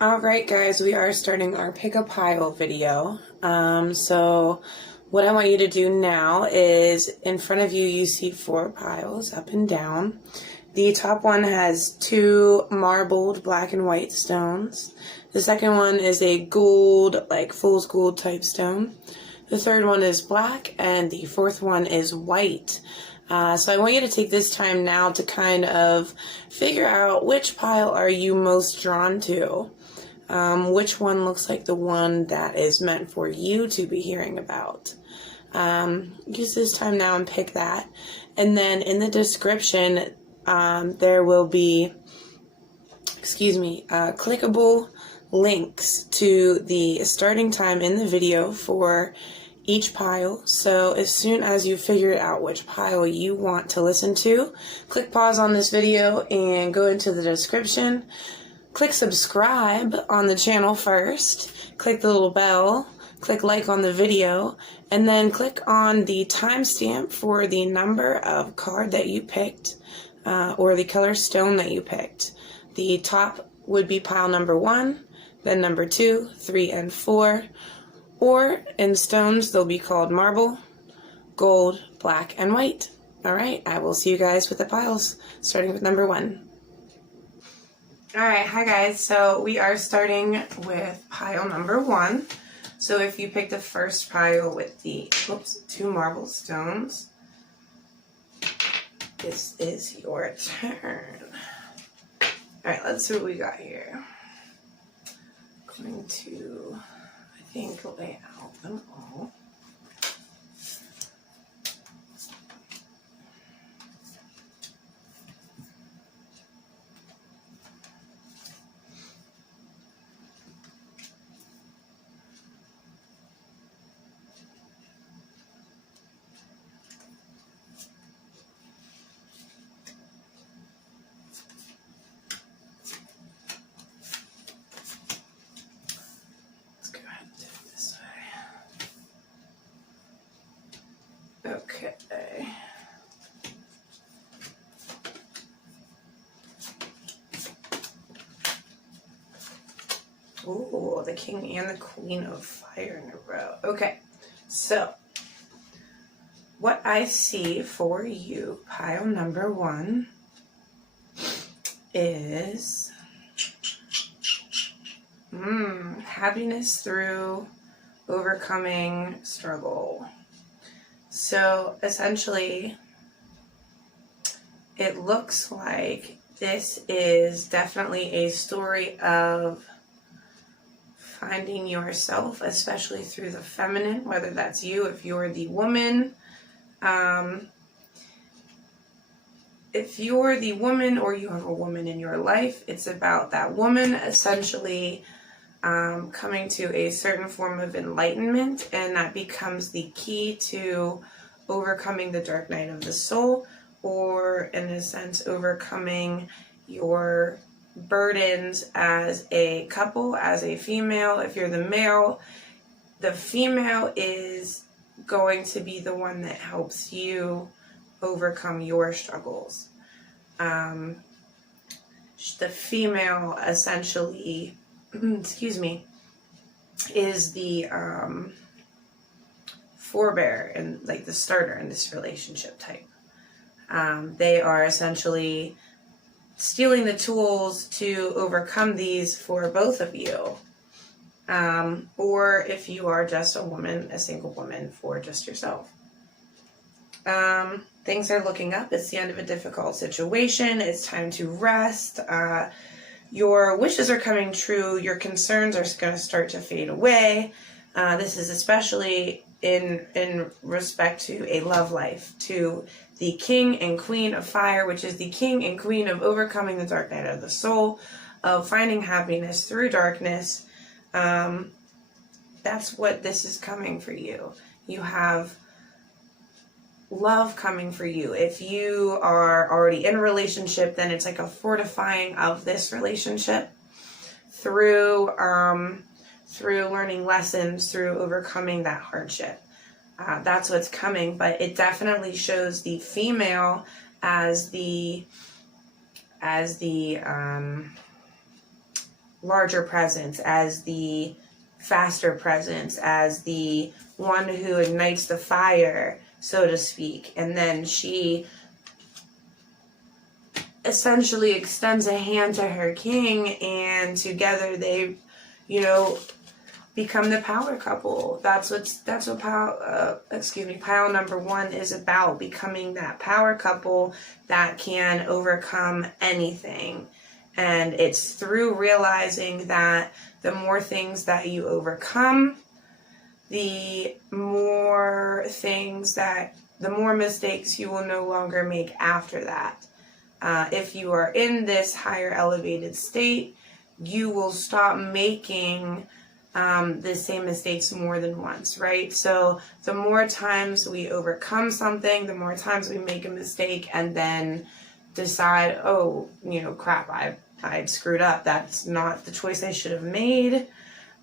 Alright guys, we are starting our pick a pile video. So what I want you to do now is, in front of you, you see 4 piles up and down. The top one has 2 marbled black and white stones. The second one is a gold, like fool's gold type stone. The third one is black, and the fourth one is white. So I want you to take this time now to kind of figure out which pile are you most drawn to. Which one looks like the one that is meant for you to be hearing about. Use this time now and pick that. And then in the description, there will be, clickable links to the starting time in the video for each pile. So as soon as you figure out which pile you want to listen to, click pause on this video and go into the description. Click subscribe on the channel first, click the little bell, click like on the video, and then click on the timestamp for the number of card that you picked, or the color stone that you picked. The top would be pile number 1, then number 2, 3, and 4, or in stones they'll be called marble, gold, black, and white. Alright, I will see you guys with the piles, starting with number 1. Alright, hi guys, so we are starting with pile number 1. So if you pick the first pile with the 2 marble stones, this is your turn. Alright, let's see what we got here. Going to, I think, lay out them all. Okay. Ooh, the King and the Queen of Fire in a row. Okay, so what I see for you, pile number 1, is happiness through overcoming struggle. So essentially, it looks like this is definitely a story of finding yourself, especially through the feminine, whether that's you, if you're the woman. If you're the woman or you have a woman in your life, it's about that woman essentially coming to a certain form of enlightenment, and that becomes the key to overcoming the dark night of the soul, or in a sense overcoming your burdens as a couple, as a female. If you're the male, the female is going to be the one that helps you overcome your struggles. The female essentially is the forebear and like the starter in this relationship type. They are essentially stealing the tools to overcome these for both of you. Or if you are just a woman, a single woman, for just yourself. Things are looking up. It's the end of a difficult situation. It's time to rest. Your wishes are coming true. Your concerns are going to start to fade away. This is especially in respect to a love life, to the King and Queen of Fire, which is the King and Queen of overcoming the dark night of the soul, of finding happiness through darkness. That's what this is coming for you. You have love coming for you. If you are already in a relationship, then it's like a fortifying of this relationship through learning lessons, through overcoming that hardship. That's what's coming, but it definitely shows the female as the larger presence, as the faster presence, as the one who ignites the fire, so to speak. And then she essentially extends a hand to her king, and together they, you know, become the power couple. That's what pile number 1 is about, becoming that power couple that can overcome anything. And it's through realizing that the more things that you overcome, the more mistakes you will no longer make after that. If you are in this higher elevated state, you will stop making the same mistakes more than once, right? So the more times we overcome something, the more times we make a mistake and then decide, oh, you know, crap, I screwed up. That's not the choice I should have made.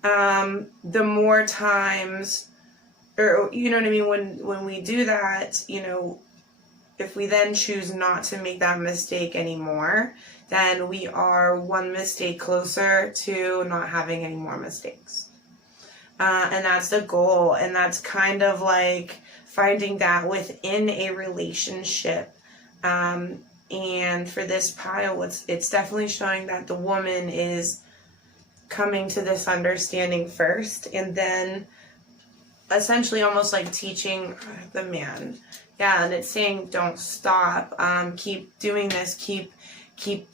The more times, or you know what I mean, when we do that, you know, if we then choose not to make that mistake anymore, then we are one mistake closer to not having any more mistakes. And that's the goal. And that's kind of like finding that within a relationship. And for this pile, it's definitely showing that the woman is coming to this understanding first, and then essentially almost like teaching the man. Yeah, and it's saying don't stop. Keep doing this. Keep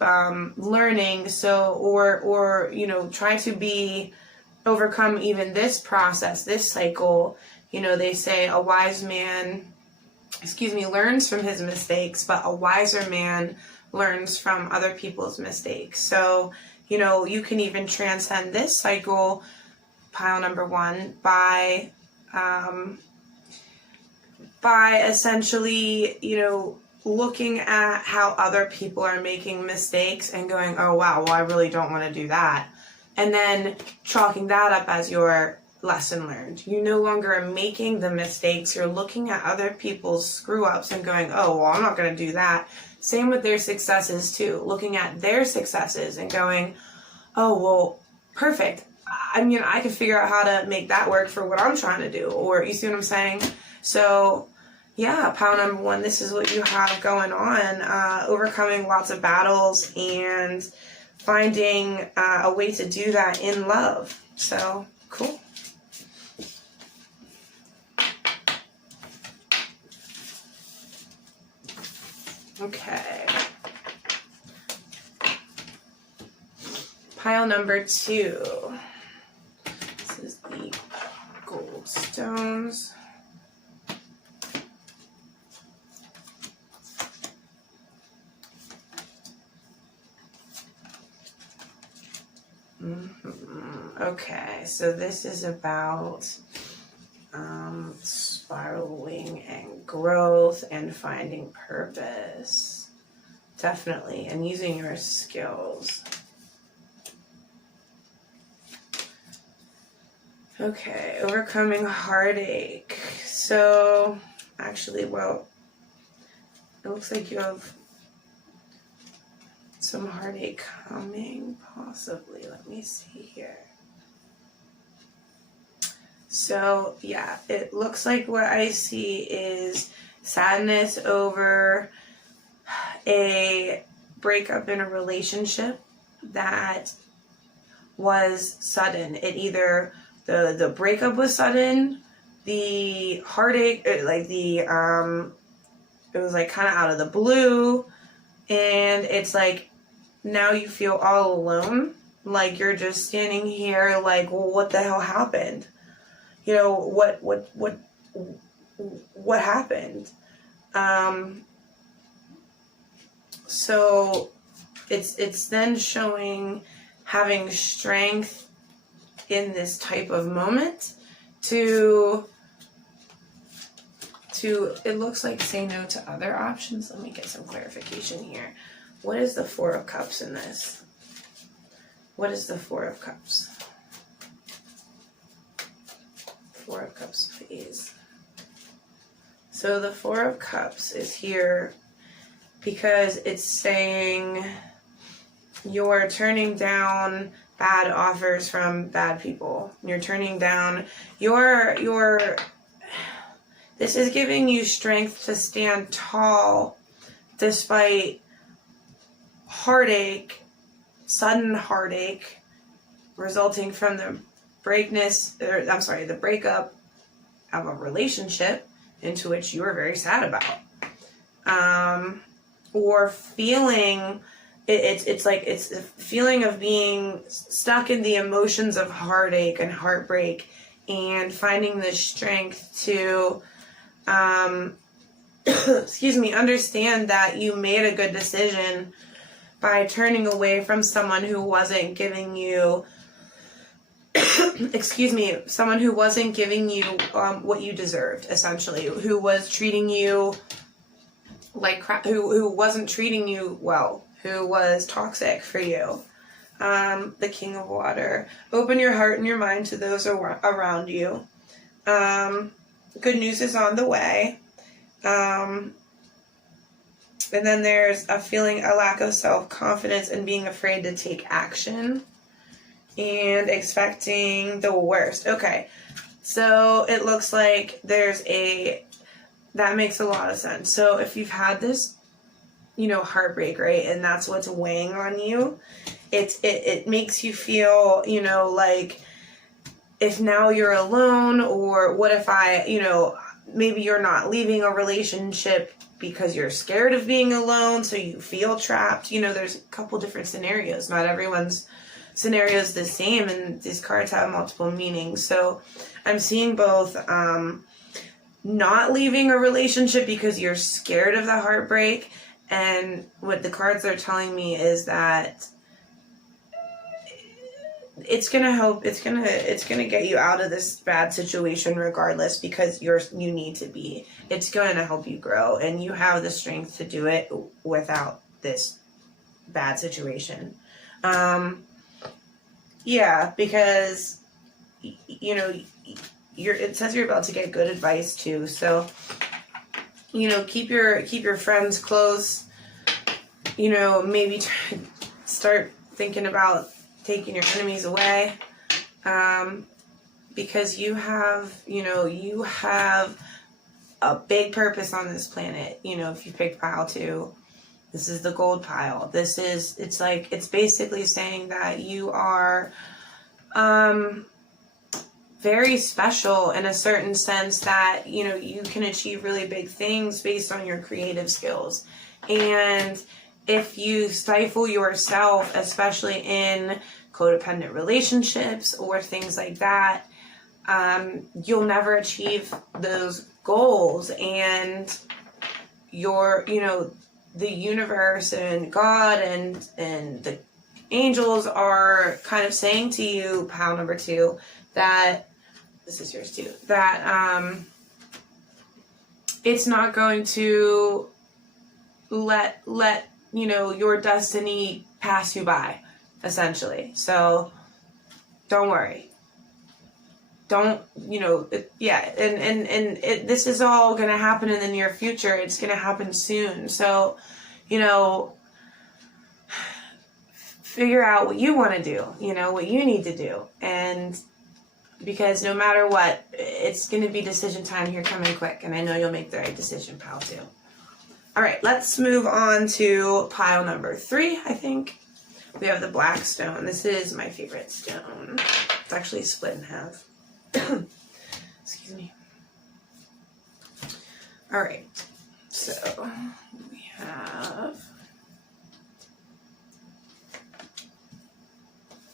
learning. So or you know, try to overcome even this process, this cycle. You know, they say a wise man, learns from his mistakes, but a wiser man learns from other people's mistakes. So, you know, you can even transcend this cycle, pile number 1, by essentially, you know, looking at how other people are making mistakes and going, oh wow, well I really don't want to do that. And then chalking that up as your lesson learned. You no longer are making the mistakes. You're looking at other people's screw ups and going, oh, well, I'm not going to do that. Same with their successes too. Looking at their successes and going, oh, well, perfect. I mean, I can figure out how to make that work for what I'm trying to do. Or you see what I'm saying? So yeah, pile number 1, this is what you have going on. Overcoming lots of battles and finding a way to do that in love. So cool. Okay. Pile number 2. This is the gold stones. Okay, so this is about spiraling and growth and finding purpose. Definitely, and using your skills. Okay, overcoming heartache. So, actually, well, it looks like you have some heartache coming, possibly. Let me see here. So, yeah, it looks like what I see is sadness over a breakup in a relationship that was sudden. It either, the breakup was sudden, the heartache, it was like kind of out of the blue, and it's like, now you feel all alone, like you're just standing here like, well, what the hell happened? You know, what happened? So it's then showing having strength in this type of moment to it looks like say no to other options. Let me get some clarification here. What is the 4 of Cups in this? What is the 4 of Cups? 4 of Cups, please. So the 4 of Cups is here because it's saying you're turning down bad offers from bad people. You're turning down this is giving you strength to stand tall despite heartache, sudden heartache resulting from the breakup of a relationship into which you were very sad about. Or feeling, it's a feeling of being stuck in the emotions of heartache and heartbreak, and finding the strength to, understand that you made a good decision by turning away from someone who wasn't giving you, someone who wasn't giving you what you deserved, essentially, who was treating you like crap, who wasn't treating you well, who was toxic for you. The King of Water. Open your heart and your mind to those around you. Good news is on the way. And then there's a lack of self-confidence and being afraid to take action and expecting the worst. Okay, so it looks like that makes a lot of sense. So if you've had this, heartbreak, right, and that's what's weighing on you, it makes you feel, like, if now you're alone, or what if maybe you're not leaving a relationship because you're scared of being alone, so you feel trapped. There's a couple different scenarios. Not everyone's scenario is the same, and these cards have multiple meanings. So I'm seeing both not leaving a relationship because you're scared of the heartbreak, and what the cards are telling me is that it's gonna help. It's gonna get you out of this bad situation regardless, because you need to be. It's gonna help you grow, and you have the strength to do it without this bad situation. Yeah, because it says you're about to get good advice too. So keep your friends close. Maybe start thinking about taking your enemies away, because you have a big purpose on this planet. If you pick pile 2, this is the gold pile. It's basically saying that you are very special in a certain sense, that you can achieve really big things based on your creative skills. And if you stifle yourself, especially in codependent relationships or things like that, you'll never achieve those goals. And the universe and God and the angels are kind of saying to you, pile number 2, that this is yours too, that it's not going to let your destiny pass you by, essentially. So don't worry. Don't, this is all going to happen in the near future. It's going to happen soon. So, figure out what you want to do, what you need to do. And because no matter what, it's going to be decision time here coming quick. And I know you'll make the right decision, pile 2. All right, let's move on to pile number 3, I think. We have the black stone. This is my favorite stone. It's actually split in half. Excuse me. All right, so we have...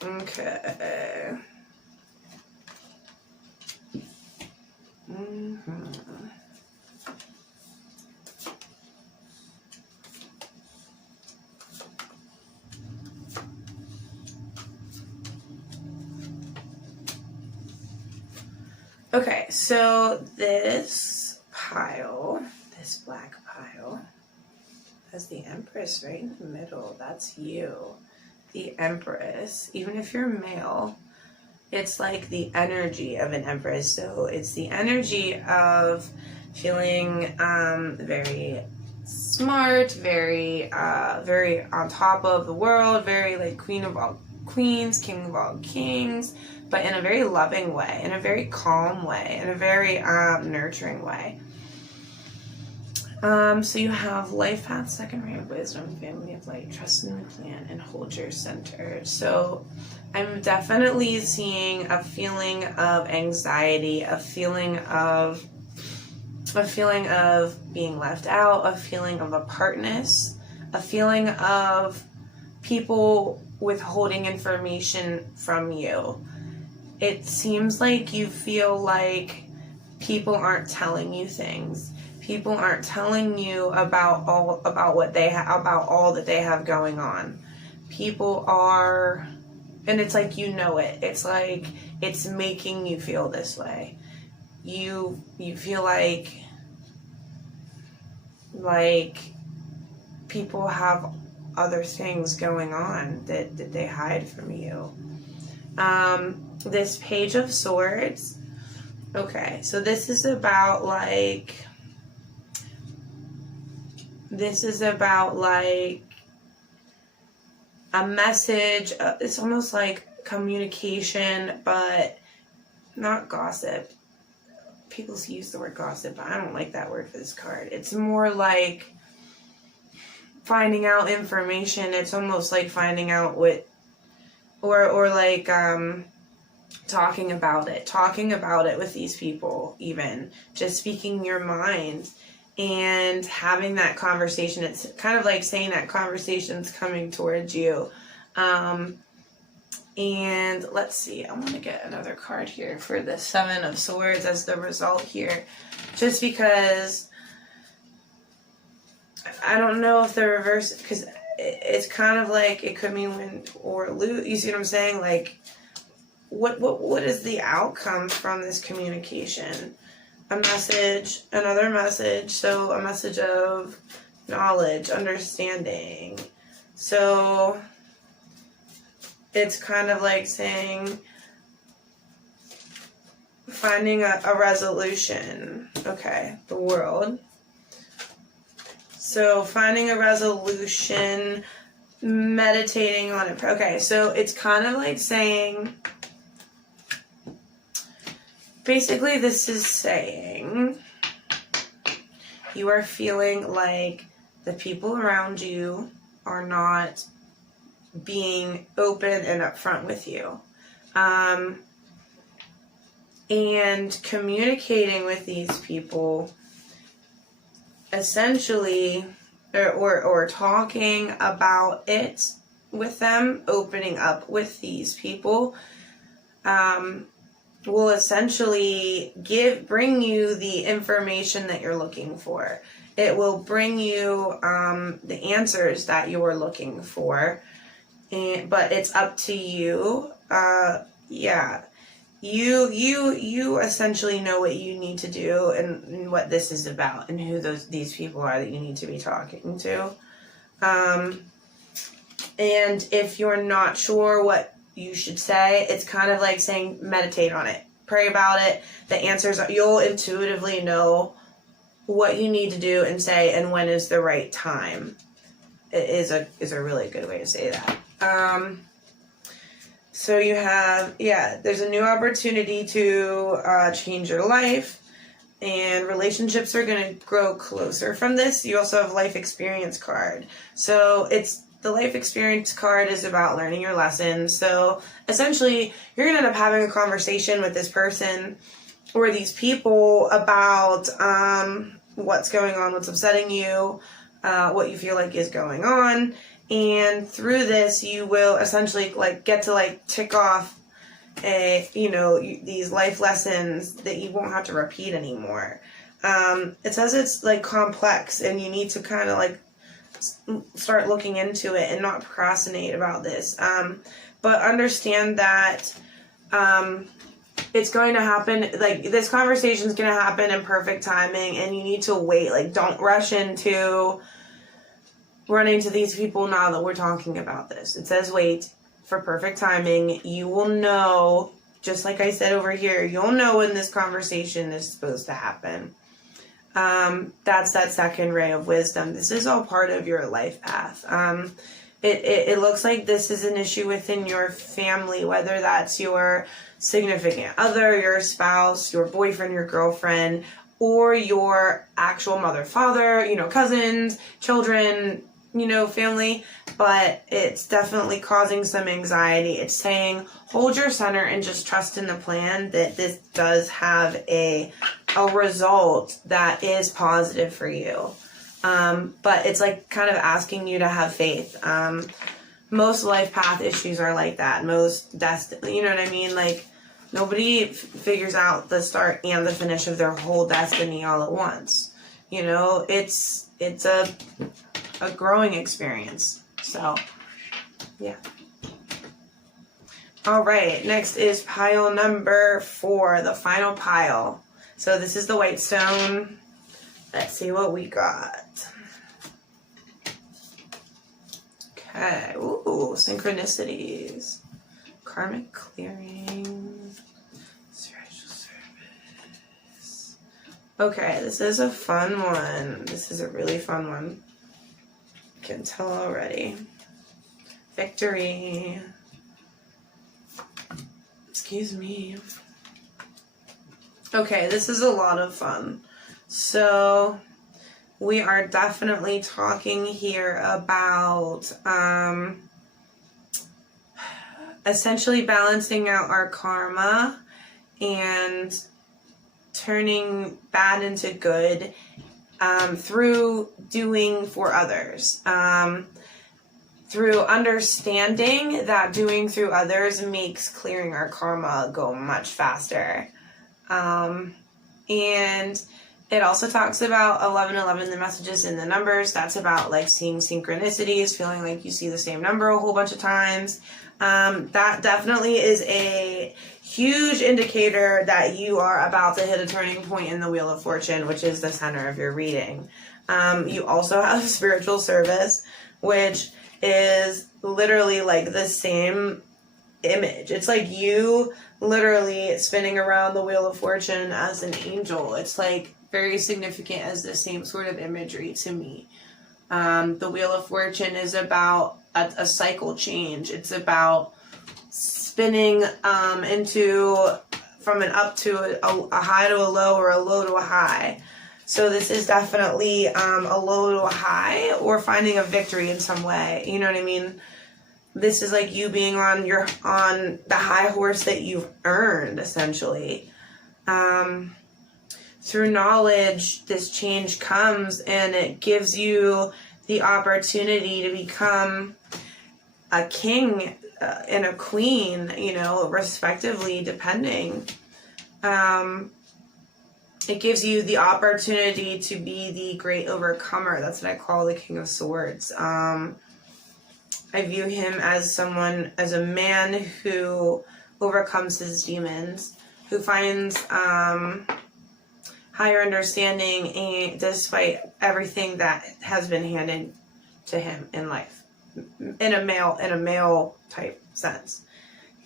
Okay. Okay, so this black pile, has the Empress right in the middle. That's you. The Empress, even if you're male, it's like the energy of an Empress. So it's the energy of feeling very smart, very on top of the world, very like queen of queens, king of all kings, but in a very loving way, in a very calm way, in a very nurturing way. So you have life path, second ray of wisdom, family of light, trust in the plan, and hold your center. So I'm definitely seeing a feeling of anxiety, a feeling of being left out, a feeling of apartness, a feeling of people withholding information from you. It seems like you feel like people aren't telling you things. People aren't telling you about all that they have going on. People are, and it's like you know it. It's like it's making you feel this way. You feel like people have other things going on that they hide from you. This Page of Swords. Okay, so this is about like a message. It's almost like communication, but not gossip. People use the word gossip, but I don't like that word for this card. It's more like finding out information. It's almost like finding out what, or like talking about it with these people, even just speaking your mind and having that conversation. It's kind of like saying that conversation's coming towards you. And let's see, I want to get another card here for the Seven of Swords as the result here, just because I don't know if the reverse, because it's kind of like it could mean win or lose. You see what I'm saying? Like, what is the outcome from this communication? A message, another message. So a message of knowledge, understanding. So it's kind of like saying finding a resolution. Okay, the World. So finding a resolution, meditating on it. Okay, so it's kind of like saying, basically this is saying you are feeling like the people around you are not being open and upfront with you. And communicating with these people, essentially, or talking about it with them, opening up with these people, will essentially bring you the information that you're looking for. It will bring you the answers that you're looking for. But it's up to you. You essentially know what you need to do and what this is about and who these people are that you need to be talking to. And if you're not sure what you should say, it's kind of like saying meditate on it, pray about it. The answers you'll intuitively know what you need to do and say, and when is the right time. It is a really good way to say that. So you have, there's a new opportunity to change your life, and relationships are going to grow closer from this. You also have life experience card. So the life experience card is about learning your lessons. So essentially you're going to end up having a conversation with this person or these people about what's going on, what's upsetting you, what you feel like is going on. And through this, you will essentially get to tick off these life lessons that you won't have to repeat anymore. It says it's complex, and you need to kind of start looking into it and not procrastinate about this. But understand that it's going to happen. This conversation is going to happen in perfect timing, and you need to wait. Don't rush into running to these people now that we're talking about this. It says wait for perfect timing. You will know, just like I said over here, you'll know when this conversation is supposed to happen. That's that second ray of wisdom. This is all part of your life path. It looks like this is an issue within your family, whether that's your significant other, your spouse, your boyfriend, your girlfriend, or your actual mother, father, cousins, children, family. But it's definitely causing some anxiety. It's saying hold your center and just trust in the plan that this does have a result that is positive for you. But it's like kind of asking you to have faith. Most life path issues are like that. Most destiny, you know what I mean? Like, nobody figures out the start and the finish of their whole destiny all at once. It's a growing experience. So, yeah. All right, next is pile number 4, the final pile. So this is the white stone. Let's see what we got. Okay, ooh, synchronicities. Karmic clearing. Spiritual service. Okay, this is a fun one. This is a really fun one. I can tell already. Victory. Excuse me. Okay, this is a lot of fun. So, we are definitely talking here about essentially balancing out our karma and turning bad into good through doing for others. Through understanding that doing through others makes clearing our karma go much faster. And it also talks about 1111, the messages in the numbers. That's about like seeing synchronicities, feeling like you see the same number a whole bunch of times. That definitely is a huge indicator that you are about to hit a turning point in the Wheel of Fortune, which is the center of your reading. You also have spiritual service, which is literally like the same image. It's like you literally spinning around the Wheel of Fortune as an angel. It's like very significant as the same sort of imagery to me. The Wheel of Fortune is about a cycle change. It's about spinning from an up to a high to a low, or a low to a high. So this is definitely a low to a high, or finding a victory in some way. You know what I mean? This is like you being on the high horse that you've earned, essentially. Through knowledge, this change comes, and it gives you the opportunity to become a king and a queen, respectively, depending. It gives you the opportunity to be the great overcomer. That's what I call the King of Swords. I view him as a man who overcomes his demons, who finds higher understanding despite everything that has been handed to him in life, in a male type sense.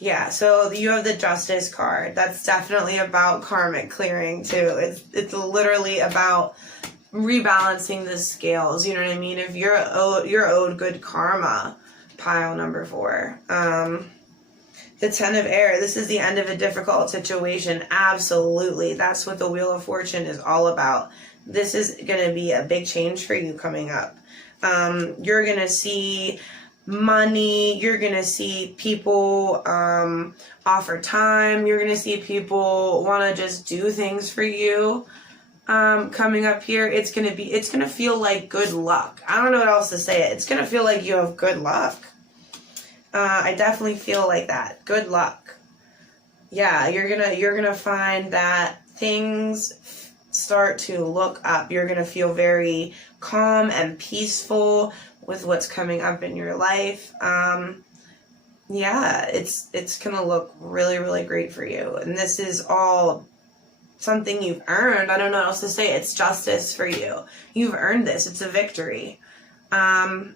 Yeah, so you have the Justice card. That's definitely about karmic clearing too. It's literally about rebalancing the scales. You know what I mean? If you're owed good karma, pile number 4. The 10 of Air. This is the end of a difficult situation. Absolutely, that's what the Wheel of Fortune is all about. This is going to be a big change for you coming up. You're going to see money, you're gonna see people offer time, you're gonna see people want to just do things for you. Coming up here, it's gonna feel like good luck. I don't know what else to say. It's gonna feel like you have good luck. I definitely feel like that. Good luck. Yeah, you're gonna find that things start to look up. You're gonna feel very calm and peaceful with what's coming up in your life. Yeah, it's gonna look really, really great for you. And this is all something you've earned. I don't know what else to say. It's justice for you. You've earned this. It's a victory. The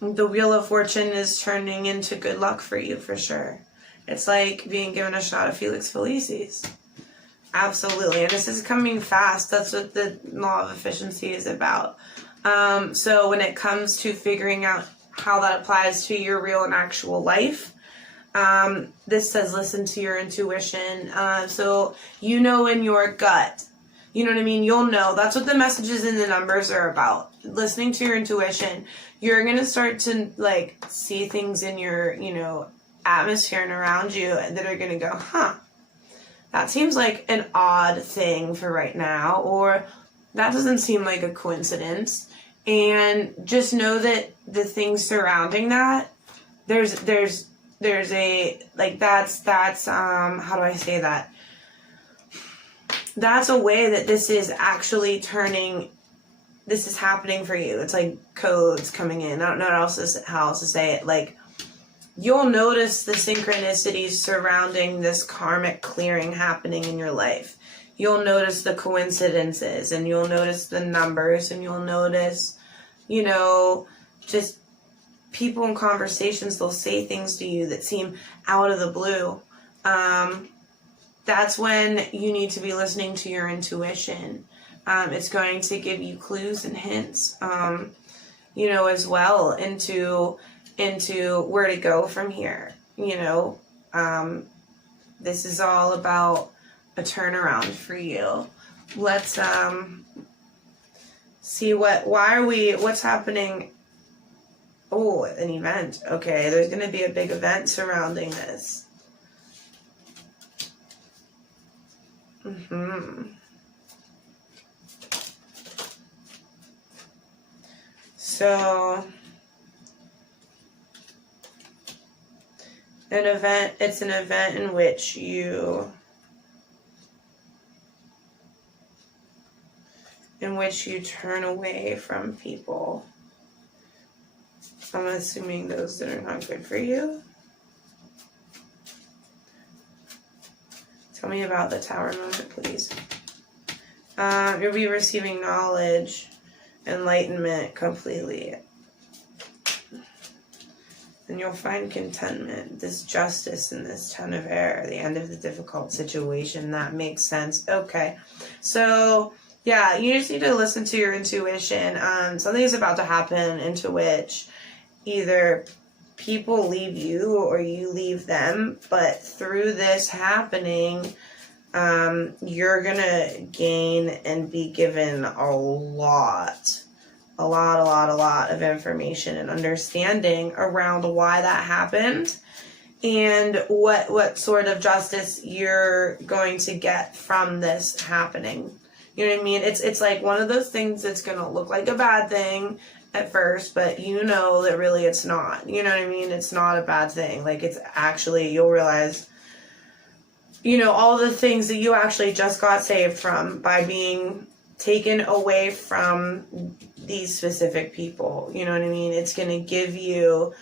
Wheel of Fortune is turning into good luck for you, for sure. It's like being given a shot of Felix Felicis. Absolutely. And this is coming fast. That's what the law of efficiency is about. So when it comes to figuring out how that applies to your real and actual life. This says listen to your intuition. So you know in your gut. You know what I mean? You'll know. That's what the messages in the numbers are about. Listening to your intuition. You're going to start to, like, see things in your, you know, atmosphere and around you that are going to go, huh, that seems like an odd thing for right now, or that doesn't seem like a coincidence. And just know that the things surrounding that, there's a, like, that's how do I say that? That's a way that this is actually this is happening for you. It's like codes coming in. I don't know how else to say it. Like, you'll notice the synchronicities surrounding this karmic clearing happening in your life. You'll notice the coincidences, and you'll notice the numbers, and you'll notice, you know, just people in conversations, they'll say things to you that seem out of the blue. That's when you need to be listening to your intuition. It's going to give you clues and hints, you know, as well into where to go from here. You know, this is all about a turnaround for you. Let's see what's happening. Oh, an event. Okay, there's going to be a big event surrounding this. So, it's an event in which you turn away from people. I'm assuming those that are not good for you. Tell me about the Tower moment, please. You'll be receiving knowledge, enlightenment completely. And you'll find contentment, this justice and this 10 of air, the end of the difficult situation. That makes sense. Okay. So, yeah, you just need to listen to your intuition. Something is about to happen into which either people leave you or you leave them, but through this happening, you're gonna gain and be given a lot of information and understanding around why that happened and what sort of justice you're going to get from this happening. You know what I mean? It's like one of those things that's gonna look like a bad thing at first, but you know that really it's not. You know what I mean? It's not a bad thing. Like, it's actually, you'll realize, you know, all the things that you actually just got saved from by being taken away from these specific people. You know what I mean? It's going to give you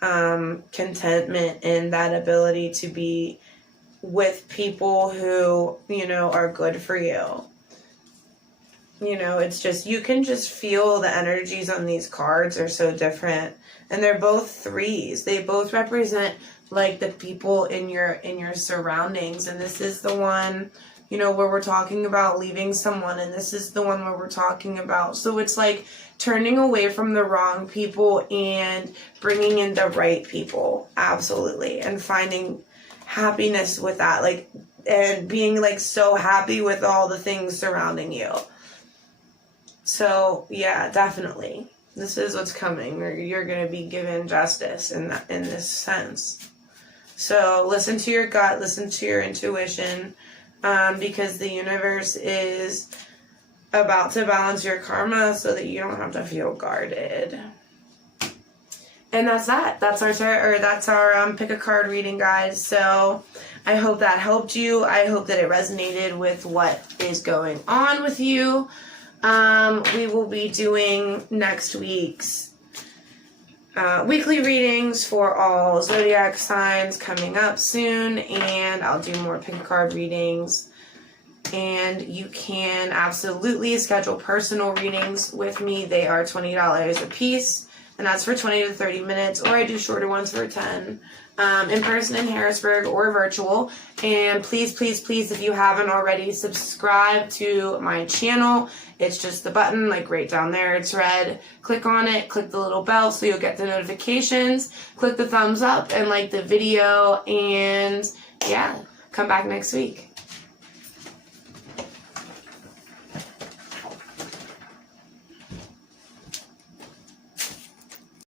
contentment and that ability to be with people who, you know, are good for you. You know, it's just, you can just feel the energies on these cards are so different. And they're both threes. They both represent, like, the people in your surroundings. And this is the one, you know, where we're talking about leaving someone. And this is the one where we're talking about. So it's like turning away from the wrong people and bringing in the right people. Absolutely. And finding happiness with that. Like, and being, like, so happy with all the things surrounding you. So, yeah, definitely. This is what's coming. You're going to be given justice in this sense. So, listen to your gut, listen to your intuition, because the universe is about to balance your karma so that you don't have to feel guarded. And that's that. That's our pick a card reading, guys. So, I hope that helped you. I hope that it resonated with what is going on with you. We will be doing next week's weekly readings for all zodiac signs coming up soon, and I'll do more pick a card readings. And you can absolutely schedule personal readings with me. They are $20 a piece, and that's for 20 to 30 minutes, or I do shorter ones for 10. in person in Harrisburg or virtual. And please, please, please, if you haven't already, subscribe to my channel. It's just the button, like right down there. It's red. Click on it. Click the little bell so you'll get the notifications. Click the thumbs up and like the video. And yeah, come back next week.